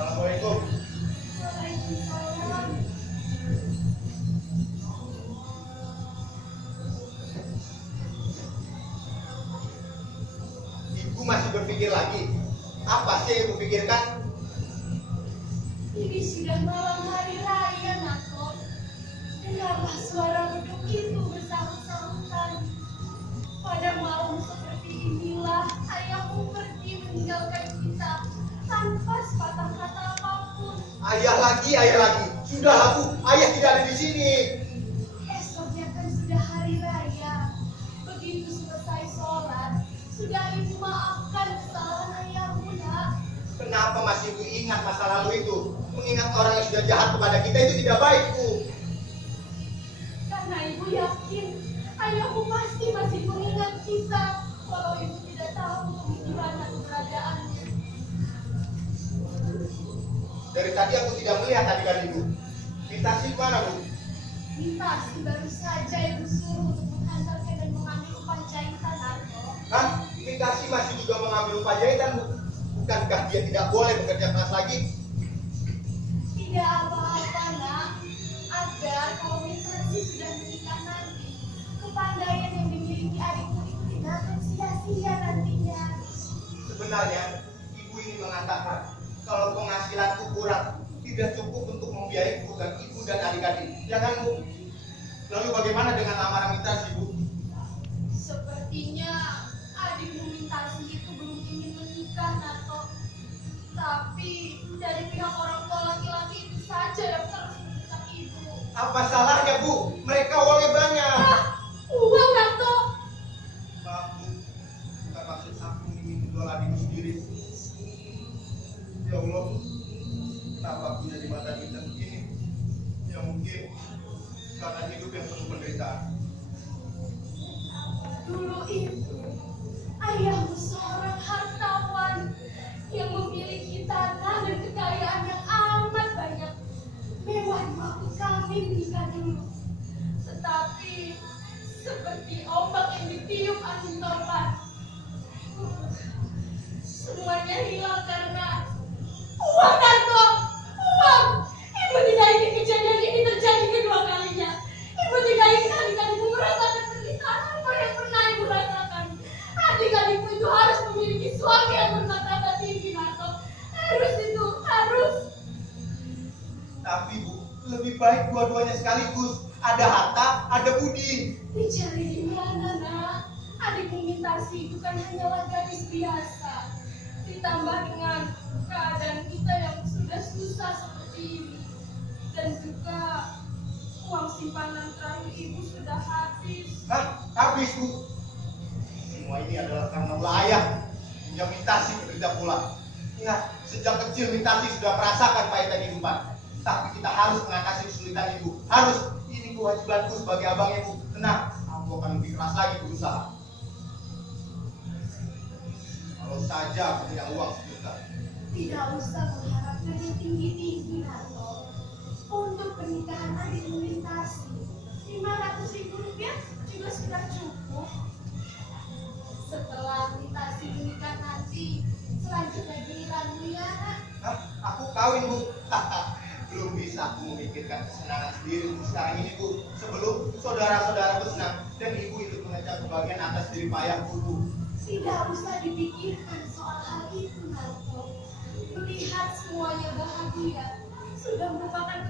Assalamualaikum. Waalaikumsalam. Ibu masih berpikir lagi? Apa sih yang ibu pikirkan? Ini sudah malam hari raya, Nako. Dengarlah suara beduk itu bersahut-sahutan. Pada malam seperti inilah ayahmu pergi meninggalkan kita tanpa sepatah kata apapun. Ayah lagi. Sudahlah Bu, ayah tidak ada di sini. Esoknya kan sudah hari raya. Begitu selesai sholat, sudah ibu maafkan kesalahan ayahmu, Nak. Kenapa masih ibu ingat masa lalu itu? Mengingat orang yang sudah jahat kepada kita itu tidak baik, Bu. Karena ibu yakin ayahmu pasti masih mengingat kita, walau ibu tidak tahu di mana keberadaannya. Dari tadi aku tidak melihat adik-adik ibu. Kita sih mana, Bu? Mitasi baru saja ibu suruh untuk menghantarkan dan mengambil upah jahitan, Narko. Hah? Mitasi masih juga mengambil upah jahitan, Bu. Bukankah dia tidak boleh bekerja keras lagi? Tidak apa-apa, Nak. Agar kalau Mitasi sudah menikah nanti, kepandaian yang dimiliki adikmu itu tidak akan sia-sia nantinya. Sebenarnya, ibu ingin mengatakan kalau penghasilanku kurang, tidak cukup untuk membiayai kebutuhan ibu dan adik-adik. Ya kan, Bu? Lalu bagaimana dengan lamaran Mitasi, Bu? Sepertinya adikmu Mitasi itu belum ingin menikah, Narko. Tapi dari pihak orang tua laki-laki itu saja yang terus mendesak ibu. Apa salahnya, Bu? Mereka uangnya banyak. Uang, Narko. Maaf, Bu. Bukan maksud aku ingin menjual adikku sendiri. Ya Allah, kenapa aku jadi mata duitnya begini? Ya mungkin karena hidup yang penuh penderitaan. Dulu itu ayahmu seorang hartawan yang memiliki tanah dan kekayaan yang amat banyak, mewah di waktu kami menikah dulu. Tetapi seperti ombak yang ditiup angin topan, semuanya hilang karena uang, Narko. Uang. Ibu tidak ingin kejadian ini terjadi kedua kalinya. Ibu tidak ingin adik-adikmu merasakan penderitaan apa yang pernah ibu rasakan. Adik-adikmu itu harus memiliki suami yang bermartabat tinggi, Narko. Harus. Tapi, Bu, lebih baik dua-duanya sekaligus. Ada harta, ada budi. Dicari di mana, Nak? Adikmu Mitasi itu kan hanyalah gadis biasa. Ditambah dengan keadaan kita yang sudah susah seperti ini. Dan juga uang simpanan terakhir ibu sudah habis. Hah? Habis, Bu. Semua ini adalah karena ulah ayah hingga Mitasi menderita pula. Ingat, sejak kecil Mitasi sudah merasakan pahitnya kehidupan. Tapi kita harus mengatasi kesulitan ibu. Harus. Ini kewajibanku sebagai abangnya, Bu. Tenang, aku akan lebih keras lagi berusaha. Kalau saja aku punya uang sejuta. Tidak usah mengharapkan yang tinggi-tinggi, Narko. Untuk pernikahan adikmu Mitasi, 500.000 rupiah juga sudah cukup. Setelah Mitasi menikah nanti, selanjutnya giliranmu, ya, Nak. Hah? Aku kawin, Bu. Belum bisa aku memikirkan kesenangan sendiri untuk sekarang ini, Bu. Sebelum saudara-saudara bersenang dan ibu ikut mengecap kebahagiaan atas diri payahku, Bu. Tidak usah dipikirkan soal hal itu, Narko. Melihat semuanya bahagia sudah merupakan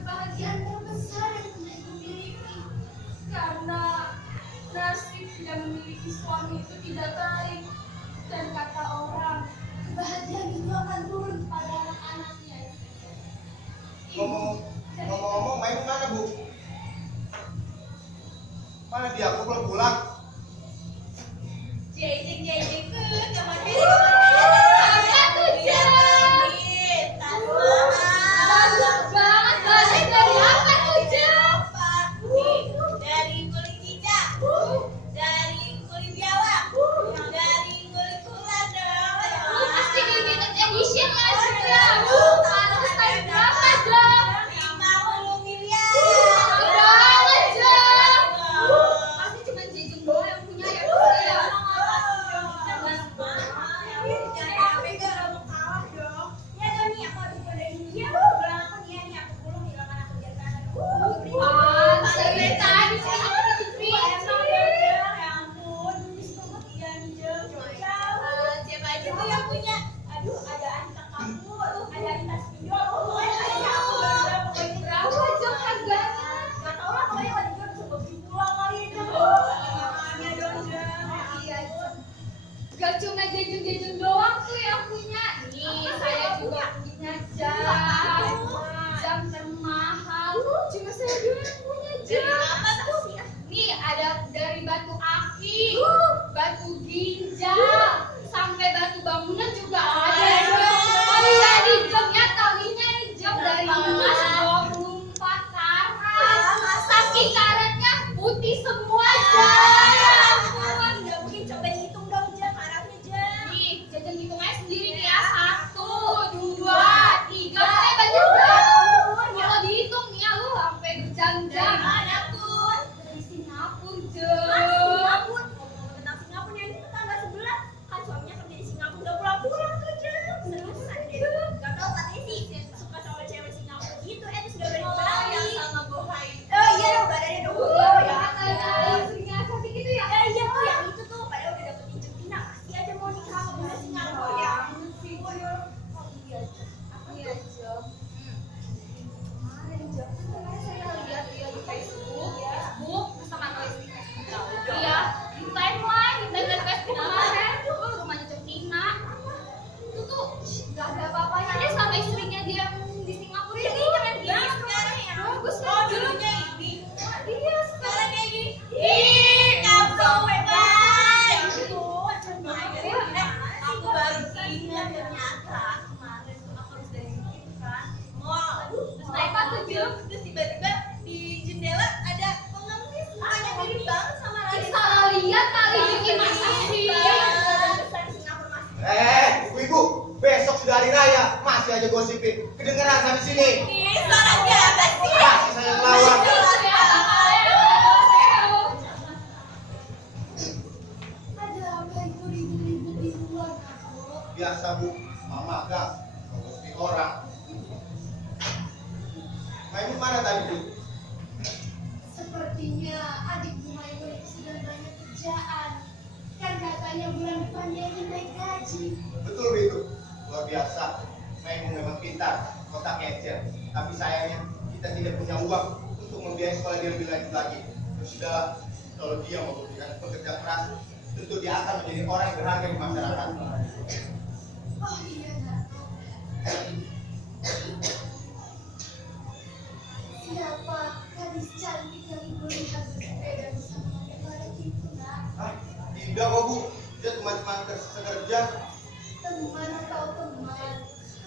Iya, ternyata kemarin tuh aku harus dari itu kan mall. Terus naik mobil, terus tiba-tiba di jendela ada pengemis mukanya mirip banget sama Raden. Salah lihat kali ini masa sih. Ibu-ibu, besok sudah hari raya, masih aja gosipin. Kedengeran sampai sini. Ih, suara siapa sih? Kasih saya lawan. Ada apa itu ribut-ribut di luar, Kak? Biasa bu, mama gak gosipin orang. Maimun mana tadi bu? Sepertinya adik Bu Maimun sedang banyak kerjaan. Kan katanya bulan depan dia ingin naik gaji. Betul Bu, itu luar biasa. Maimun memang pintar, otak encer. Tapi sayangnya kita tidak punya uang untuk membiayai sekolah dia lebih lanjut lagi. Ya sudah, kalau dia mau bekerja keras, tentu dia akan menjadi orang yang berharga di masyarakat. Oh iya, Nak. Siapa gadis cantik yang Ibu lihat bersepeda bersama kemarin itu, Nak? Ah, tidak kok Bu, dia teman-teman sekerja. Teman atau teman,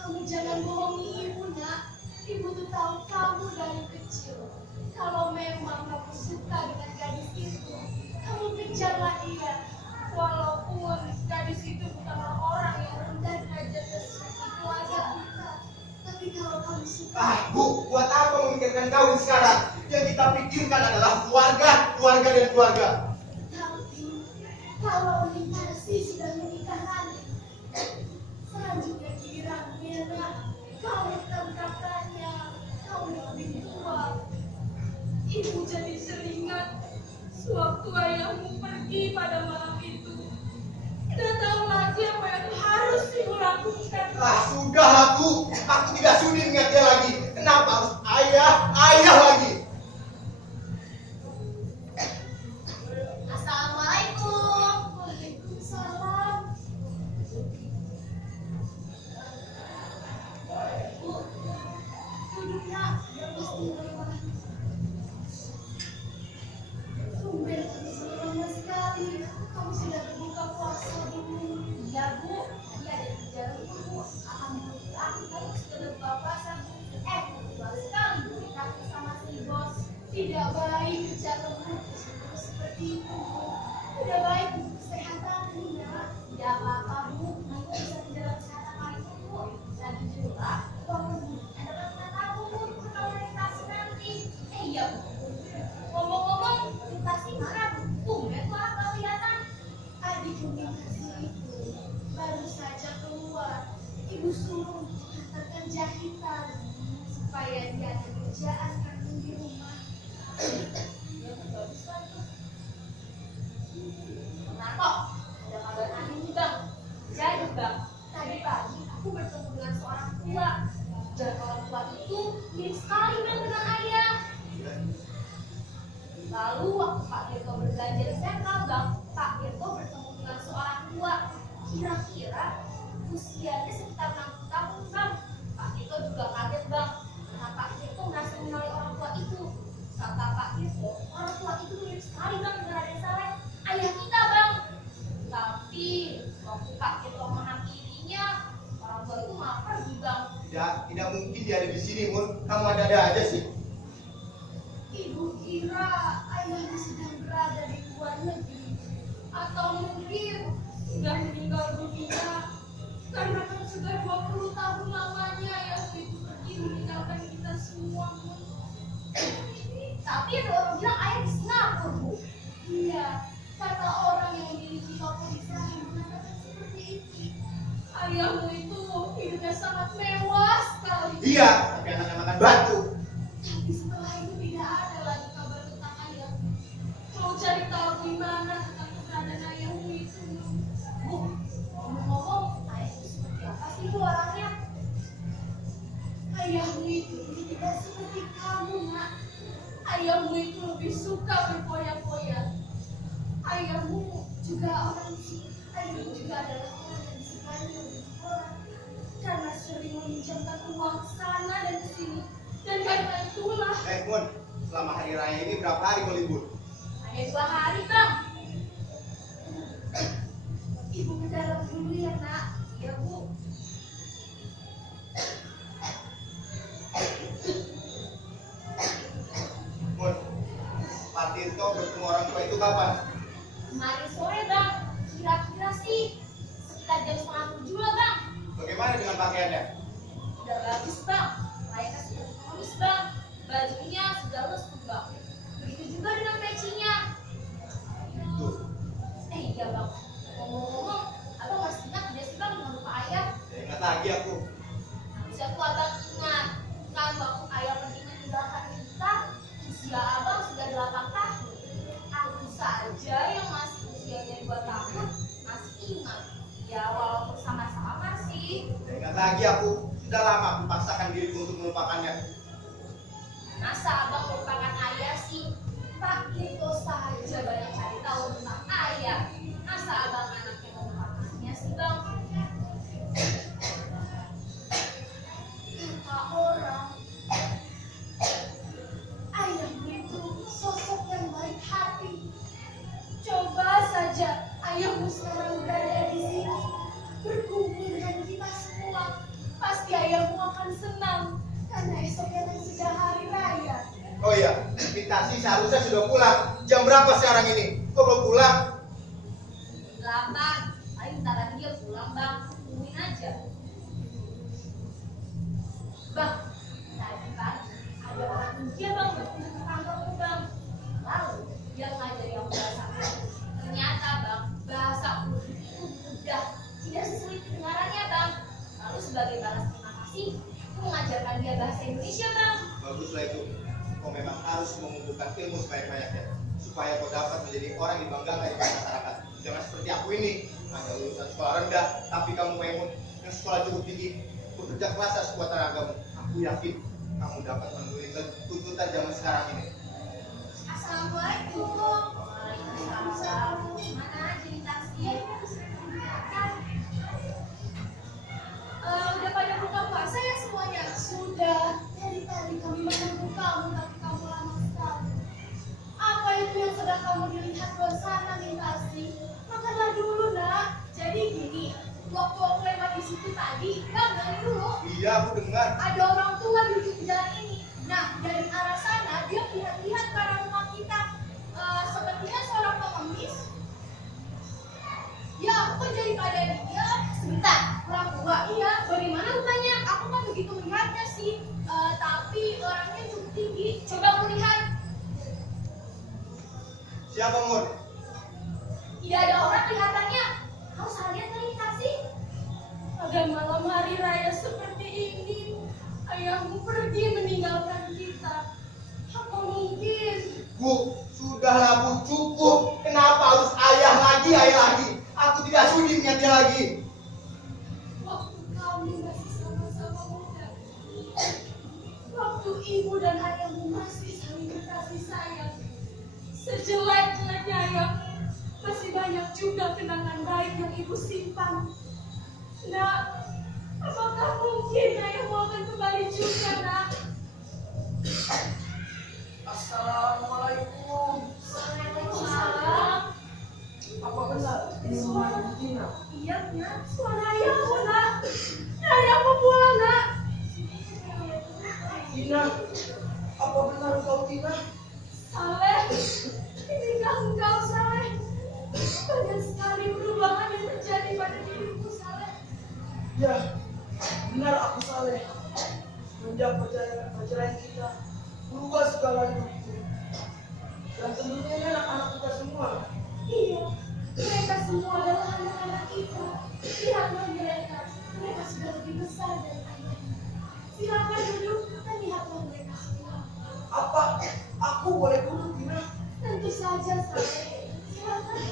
kamu jangan bohongi Ibu, Nak. Ibu tuh tahu kamu dari kecil. Kalau memang kamu suka dengan gadis itu, kamu kejarlah dia. Walaupun gadis itu bukanlah orang yang rendah derajat seperti keluarga kita. Tapi kalau kamu suka, Ah Bu, buat apa memikirkan kawin sekarang? Yang kita pikirkan adalah keluarga, keluarga dan keluarga. tapi kalau Lintasi sudah menikah nanti, selanjutnya kiranya, Nak, kamu kan kakaknya, kamu lebih tua. Ibu jadi teringat sewaktu ayahmu pergi pada malam itu. Tidak tahu lagi apa yang harus Ibu lakukan. Ah sudahlah Bu, aku tidak sudi ingat dia lagi. Kenapa harus ayah lagi? Assalamualaikum. Waalaikumsalam. Bu, duduk, Nak. Pasti lelah. Tumben lama sekali. Kamu sudah berbuka puasa dulu. Iya, Bu. Tadi ada kerjaan Bu. Alhamdulillah, kamu sudah berbuka puasa, Bu. Kebetulan sekali Bu kita sama si bos. Tidak baik kerja lembut seperti itu, Bu. Tidak baik untuk kesehatanmu, Nak. Tidak apa-apa, Bu. Nanti bisa menjaga kesehatan lagi, Bu. Lagi juga, bangun Bu. Ada bantuan aku, Bu. Kalau Lintasi nanti. Iya, Bu. Ngomong-ngomong, Lintasi marah, Bu. Tumben tuh apa kelihatan? Adikku Lintasi itu baru saja keluar. Ibu suruh katakan jahitan supaya dia ada kerjaan kan di rumah. Ya bagus lah tuh. Narto, ada kabar aneh nih bang. Jadi bang, tadi pagi aku bertemu dengan seorang tua. Dan orang tua itu mirip sekali bang dengan ayah. Lalu waktu Pak Tirto berbelanja di Sentral bang, Pak Tirto bertemu dengan seorang tua. Kira-kira usianya sekitar 60 tahun bang. Pak Tirto juga kaget bang, karena Pak Tirto merasa mengenali orang tua itu. Kata Pak Tirto, orang tua itu mirip sekali bang dengan Raden Saleh, ayah kita bang. Tapi waktu Pak Tirto menghampirinya, orang tua itu malah pergi bang. Tidak mungkin dia ada di sini, Mun. Kamu ada-ada aja sih. Ibu kira ayahnya sedang berada di luar negeri atau mungkin sudah meninggal dunia karena kan sudah 20 tahun lamanya ayahku itu pergi meninggalkan kita semua, Bu. Tapi ada orang bilang ayah di Singapura bu. Iya, kata orang yang memiliki toko di sana mengatakan seperti itu. Ayahmu itu hidupnya sangat mewah sekali. Iya, tapi anaknya makan batu. Tapi setelah itu tidak ada lagi kabar tentang ayahmu. Mau cari tahu gimana tentang keberadaan ayahmu itu, Bu. Ngomong-ngomong, ayah itu seperti apa sih Bu orangnya? Ayahmu itu tidak seperti kamu, Nak. Ayahmu itu lebih suka berfoya-foya. Ayahmu juga ayahmu juga adalah orang yang disukai oleh orang karena sering meminjamkan uang sana dan sini. Dan karena itulah Mun, selama hari raya ini berapa hari kau libur? Hanya 2 hari bang. Ibu ke dalam dulu ya, Nak. Iya bu. bagaimana dengan pakaiannya? Udah bagus bang, Raya kasih bagus bang. Bajunya sudah lusuh bang. Begitu juga dengan pecinya. Itu. Iya bang. Ngomong-ngomong, abang masih ingat tidak sih bang dengan lupa ayah? Ya, ingat lagi aku. Bisa tuh abang ingat kan waktu ayah pergi meninggalkan kita, usia abang sudah 8 tahun. Aku saja yang masih usianya 2 tahun masih ingat. Ya walaupun sama-sama sih. Ya, ingat lagi aku. Sudah lama aku paksakan diriku untuk melupakannya. Masa abang melupakan ayah sih? Pak Kito saja banyak cari tahu tentang ayah. Masa abang anaknya melupakannya sih bang? Kata orang, ayahmu itu sosok yang baik hati. Coba saja ayahmu sekarang berada di sini, berkumpul dengan kita semua. Pasti ayahmu akan senang, karena esoknya kan sudah hari raya. Oh iya, Mitasi seharusnya sudah pulang. Jam berapa sekarang ini? Kok belum pulang? 8. Paling bentar lagi dia pulang bang. Tungguin aja. Bang, tadi pagi ada orang India bang berkunjung ke kantorku bang. Lalu dia ngajari aku bahasa Urdu. Ternyata bang, bahasa Urdu itu mudah, tidak sesulit kedengarannya bang. Lalu sebagai balas terima kasih, aku mengajarkan dia bahasa Indonesia bang. Baguslah itu. Kau memang harus mengumpulkan ilmu sebanyak-banyaknya supaya kau dapat menjadi orang yang dibanggakan di masyarakat. Jangan seperti aku ini, hanya lulusan sekolah rendah, tapi kamu Maimun yang sekolah cukup tinggi, bekerja keras sekuat tenagamu. Aku yakin kamu dapat memenuhi tuntutan zaman sekarang ini. Assalamualaikum. Waalaikumsalam. Mana aja di taksi? Udah pada buka puasa ya semuanya? Sudah. Dari tadi kami menunggu kamu, tapi kamu lama sekali. Apa itu yang sedang kamu dilihat luar sana, Mintasi? Makanlah dulu, nak. Jadi gini, waktu aku lewat di situ tadi, dengerin dulu. Iya, aku dengar. Ada orang tua di ujung jalan ini. Nah, dari arah sana dia lihat ke arah rumah kita. Sepertinya seorang pengemis. Ya, aku kan jadi pada dia. Sebentar, orang tua. Iya, bagaimana rupanya? Aku kan begitu melihatnya sih. Tapi orangnya cukup tinggi. Coba aku lihat. Siapa Mun? Tidak ada orang kelihatannya. Kamu salah lihat kali kasih? Pada malam hari raya seperti ini, ayahmu pergi meninggalkan kita. Apa mungkin? Bu, sudahlah Bu, cukup. Kenapa harus ayah lagi? Aku tidak sudi melihat dia lagi. Waktu kami masih sama-sama muda, waktu ibu dan ayahmu masih saling berkasih sayang, sejelek-jeleknya ayah, masih banyak juga kenangan baik yang ibu simpan. Nak, apakah mungkin ayahmu akan kembali juga, nak? Assalamualaikum. Waalaikumsalam. Apa benar ini rumah Ibu Tina? Iya, nak. Suara ayahmu, nak. Ayahmu pulang, nak. Tina, apa benar kau Tina? Saleh, inikah engkau, Saleh? Banyak sekali perubahan yang terjadi pada diriku, Saleh. Ya, benar aku Saleh. Semenjak perceraian kita, berubah segala hidupku. Dan tentunya ini anak-anak kita semua. Iya, mereka semua adalah anak-anak kita. Lihatlah mereka, mereka sudah lebih besar dari ayahnya. Silakan duduk dan lihatlah mereka semua. Apa aku boleh duduk Tina? Tentu saja, Saleh. Silakan.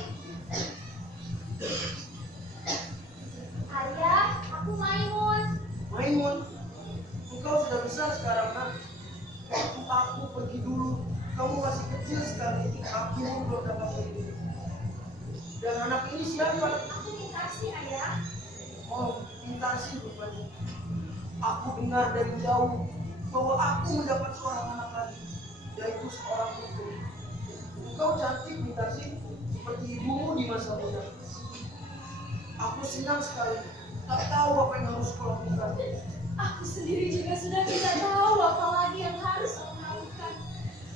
Ayah, aku Maimun. Maimun, engkau sudah besar sekarang nak. Waktu aku pergi dulu, kamu masih kecil sekali. Aku belum dapat pergi. Dan anak ini siapa? Aku Mintasi, ayah. Oh, Mintasi rupanya. Aku dengar dari jauh bahwa aku mendapat seorang anak lagi, yaitu seorang putri. Engkau cantik Mintasi, seperti ibumu di masa muda. Aku senang sekali, tak tahu apa yang harus kulakukan. Aku sendiri juga sudah tidak tahu apa lagi yang harus aku lakukan.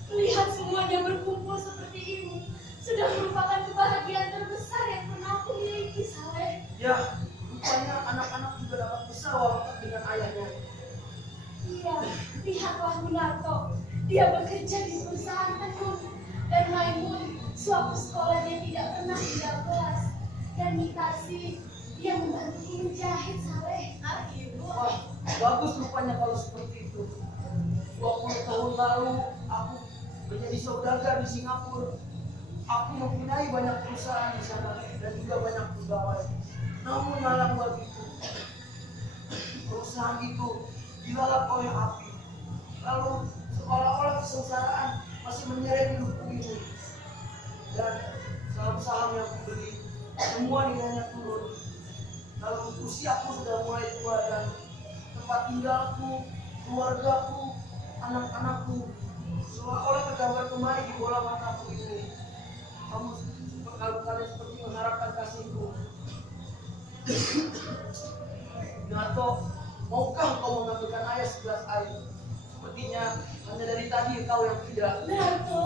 Melihat semuanya berkumpul seperti ini sudah merupakan kebahagiaan terbesar yang pernah aku miliki, Saleh. Ya, rupanya anak-anak juga dapat besar sawah dengan ayahnya. Iya, lihatlah Gunarto. Dia bekerja di perusahaan tenun. Dan Maimun, suatu sekolah dia tidak pernah tinggal kelas. Dan Mitasi, dia membantu menjahit Saleh. Ah, ibu. Wah, bagus rupanya kalau seperti itu. 20 tahun lalu aku menjadi saudagar di Singapura. Aku mempunyai banyak perusahaan di sana dan juga banyak pegawai. Namun malam begitu, perusahaan itu dilalap oleh api. Lalu seolah-olah kesengsaraan masih menyeret hidupku ini. Dan saham-saham yang kubeli semua nilainya turun. Lalu usiaku sudah mulai tua dan tempat tinggalku, keluargaku, anak-anakku seolah-olah tergambar kembali di bola mataku ini. Kamu kalian seperti mengharapkan kasihku. Nato, maukah kau mengambilkan ayah segelas air? Sepertinya hanya dari tadi kau yang tidak. Narto,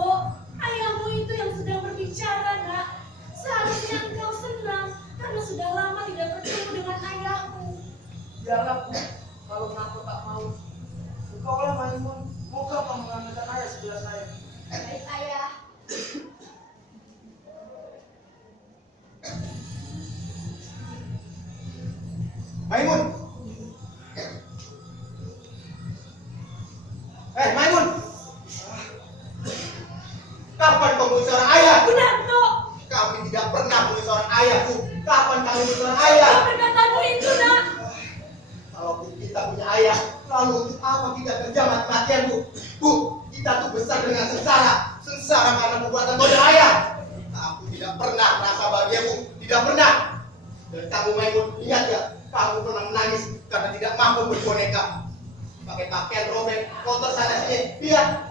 ayahmu itu yang sedang berbicara, nak. Seharusnya engkau senang karena sudah lama tidak bertemu dengan ayahmu. Biarlah Bu, kalau Nato tak mau. Engkaulah Maimun, maukah kau mengambilkan ayah segelas air? Baik, ayah. Maimun. Maimun. Kapan kau menjadi seorang ayah? Gunarto, Kami tidak pernah menjadi seorang ayah, Bu. Kapan kami menjadi seorang ayah? apa perkataanmu itu, nak? Kalau kita punya ayah, lalu untuk apa kita kerja mati-matian, Bu? Bu, kita tuh besar dengan sengsara. Sengsara karena perbuatan kau dan ayah. Aku tidak pernah merasa bahagia, Bu. Tidak pernah. Dan kamu, Maimun, ingat ya? Kamu pernah menangis karena tidak mampu berboneka. Pakai pakaian robek, kotor sana sini. Iya.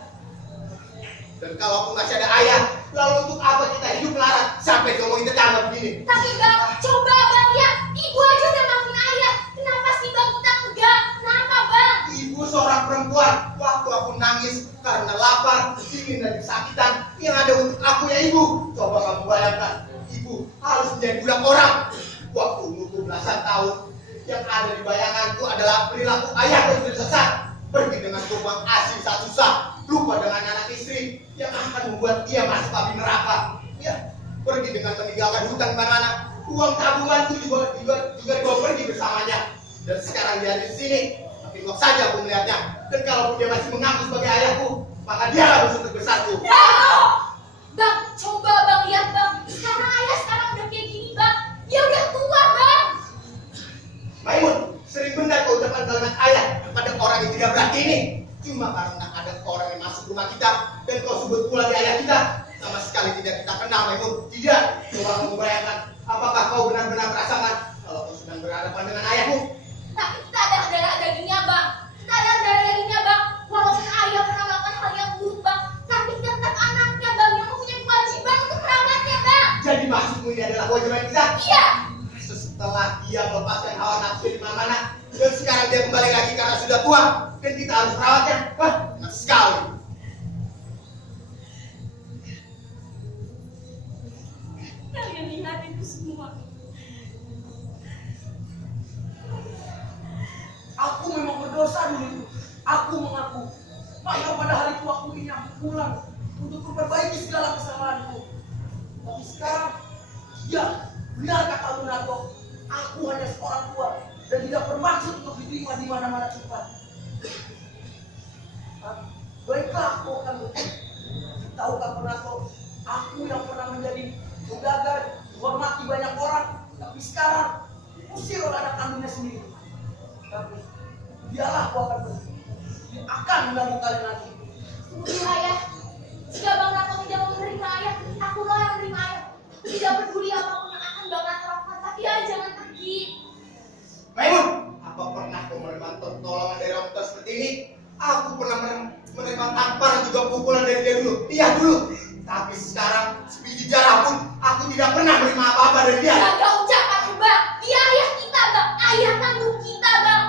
Dan kalaupun masih ada ayah, lalu untuk apa kita hidup melarat sampai ngomongin tetangga begini? Tapi Bang, coba Bang lihat, ibu aja udah maafin ayah. Kenapa sih Bang kita enggak? Kenapa Bang? Ibu seorang perempuan, waktu aku nangis karena lapar, dingin dan kesakitan, yang ada untuk aku ya ibu. Coba kamu bayangkan, ibu harus menjadi budak orang. Waktu umurku belasan tahun, yang ada di bayanganku adalah perilaku ayah yang sudah sesat. Pergi dengan tumpang asing saat susah, lupa dengan anak istri yang akan membuat dia masuk api neraka. Ya, pergi dengan meninggalkan hutang mana, uang tabunganku juga dibawa pergi bersamanya. Dan sekarang dia ada di sini, tapi kok saja aku melihatnya. Dan kalau dia masih mengaku sebagai ayahku, maka dialah musuh terbesarku. Bang, coba Bang lihat Bang. Sekarang ayah sekarang udah kayak gini Bang. Dia udah tua Bang. Maimun, sering benar kau ucapkan kalimat ayah kepada orang yang tidak berarti ini. Cuma karena ada orang yang masuk rumah kita dan kau sebut pula di ayah kita. Sama sekali tidak kita kenal, Maimun. Tidak. Coba kamu bayangkan, apakah kau benar-benar merasakan kalau kau sedang berhadapan dengan ayahmu? Tapi kita ada darah dagingnya Bang. Kita ada darah dagingnya Bang. Walaupun ayah pernah melakukan hal yang buruk Bang, tapi tetap anaknya Bang yang mempunyai kewajiban untuk merawatnya Bang. Jadi maksudmu ini adalah kewajiban kita? Iya. Setelah dia melepaskan hawa nafsu di mana-mana, dan sekarang dia kembali lagi karena sudah tua, dan kita harus merawatnya. Wah, enak sekali. Kalian lihat itu semua. Aku memang berdosa dulu. Aku mengaku. Maka pada hari tuaku ini aku pulang untuk memperbaiki segala kesalahanku. Tapi sekarang, ya, benar kata Lunato. Aku hanya seorang tua dan tidak bermaksud untuk diterima di mana-mana tempat. Baiklah, aku akan tahukah Lunato, aku yang pernah menjadi saudagar, dihormati banyak orang, tapi sekarang diusir oleh anak kandungnya sendiri. Tapi dialah aku akan pergi. Dia akan mengganggu kalian lagi. Tunggu ayah. Jika Bang Nato tidak mau menerima ayah, akulah yang menerima ayah. Aku tidak peduli apapun yang akan Bang Nato lakukan, tapi ayah jangan pergi. Maimun, apa pernah kau menerima pertolongan dari orang tua seperti ini? Aku pernah menerima tamparan juga pukulan dari dia dulu. Iya dulu. Tapi sekarang sebiji darah pun aku tidak pernah menerima apa-apa dari dia. Jaga ucapanmu Bang. Dia ayah kita Bang. Ayah kandung kita Bang.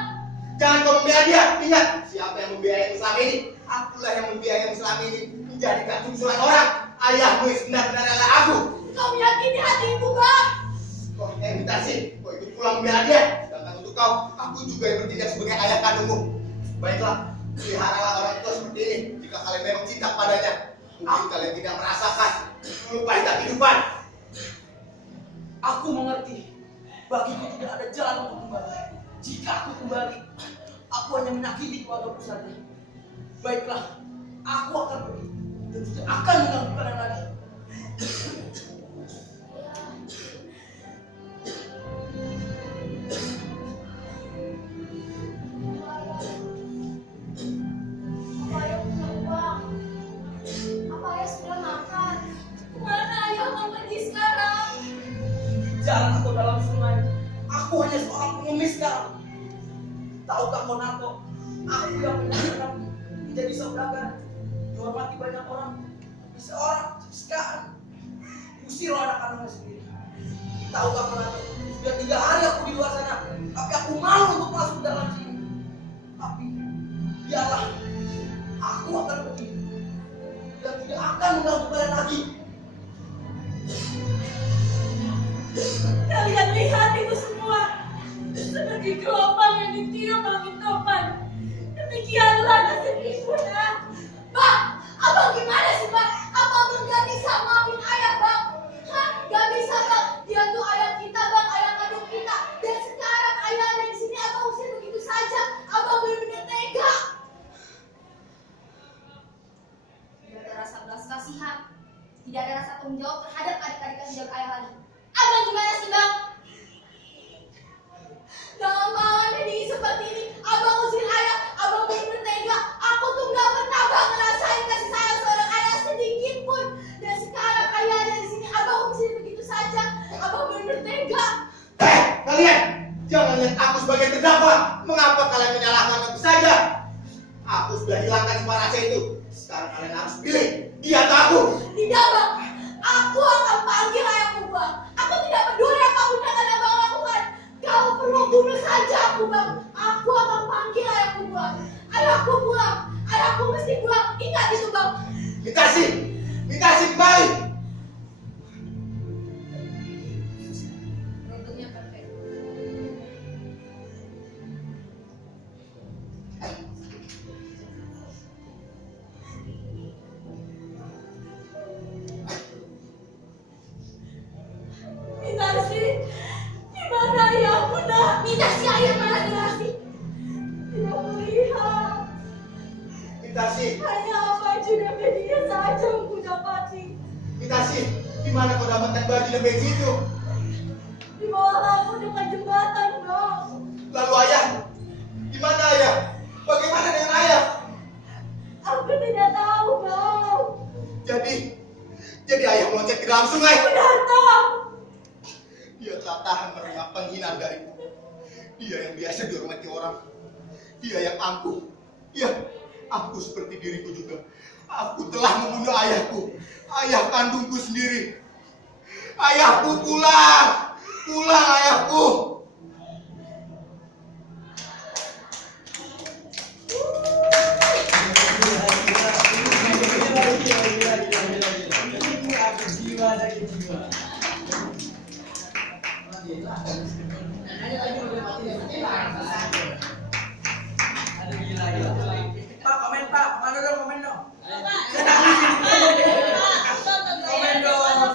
Jangan kau membela dia. Ingat, siapa yang membiayai selama ini? Akulah yang membiayai selama ini menjadikan susulan orang. Ayahmu yang sebenarnya adalah aku. Kau menyakiti hatiku Bang. Kau imitasi, kau ikut pulang membela dia. Sedangkan untuk aku juga yang bertindak sebagai ayah kandungmu. Baiklah, peliharalah orang tua seperti ini. Jika kalian memang cinta padanya, mungkin kalian tidak merasakan dulu pahitnya kehidupan. Aku mengerti. Bagiku tidak ada jalan untuk kembali. Jika aku kembali, aku hanya menyakiti keluargaku saja. Baiklah, aku akan pergi dan tidak akan mengganggu kalian lagi. Apa ayah punya uang? Apa ayah sudah makan? Mana ayah mau pergi sekarang? Jalan atau dalam sungai, aku hanya seorang pengemis sekarang. Tahukah Konato, aku yang menyatakan menjadi saudagar, dihormati banyak orang, bisa orang sekarang usir anak kandungnya sendiri. Tahukah Konato, sudah 3 hari aku di luar sana, tapi aku malu untuk masuk ke dalam sini. Tapi biarlah, aku akan pergi dan tidak akan mengganggu kalian lagi. Kalian lihat itu semua seperti gelombang yang ditiup angin topan. Demikianlah nasib ibu nak. Bang, abang gimana sih bang? Abang gak bisa maafin ayah bang? Hah? Gak bisa bang? Dia tuh ayah kita bang, ayah kandung kita. Dan sekarang ayah ada di sini, abang usir begitu saja. Abang benar-benar tega. Tidak ada rasa belas kasihan, tidak ada rasa tanggung jawab terhadap adik-adik yang tidak ayah lagi. Abang gimana sih bang? Gak mau jadi seperti ini. Abang usir ayah, abang benar-benar tega. Aku tuh gak pernah bang ngerasain kasih sayang seorang ayah sedikit pun. Dan sekarang ayah ada di sini, abang usir begitu saja. Abang benar-benar tega. Kalian jangan lihat aku sebagai terdakwa. Mengapa kalian menyalahkan aku saja? Aku sudah hilangkan semua rasa itu. Sekarang kalian harus pilih, dia atau aku. Tidak bang, aku akan panggil ayahku bang. Aku tidak peduli apapun yang akan abang lakukan. Kalau perlu bunuh saja aku bang. Aku akan panggil ayahku bang. Ayahku pulang, ayahku mesti pulang. Ingat itu bang. Mitasi kembali. Produknya perfect. Minasi, di mana ayahmu nak? Minta si ayah mana dinasti? Tidak melihat. Mitasi, Hanya apa juga media saja aku dapati. Mitasi, di mana kau dapatkan baju dan baju itu? Di bawah lampu dekat jembatan bang. Lalu ayah, di mana ayah? Bagaimana dengan ayah? Aku tidak tahu bang. Jadi ayah meloncat ke dalam sungai. Benar toh? Dia tak tahan menerima penghinaan dariku. Dia yang biasa dihormati orang. Dia yang angkuh. Ya, aku seperti diriku juga. Aku telah membunuh ayahku. Ayah kandungku sendiri. Ayahku pulang. Pulang ayahku. Ada gila.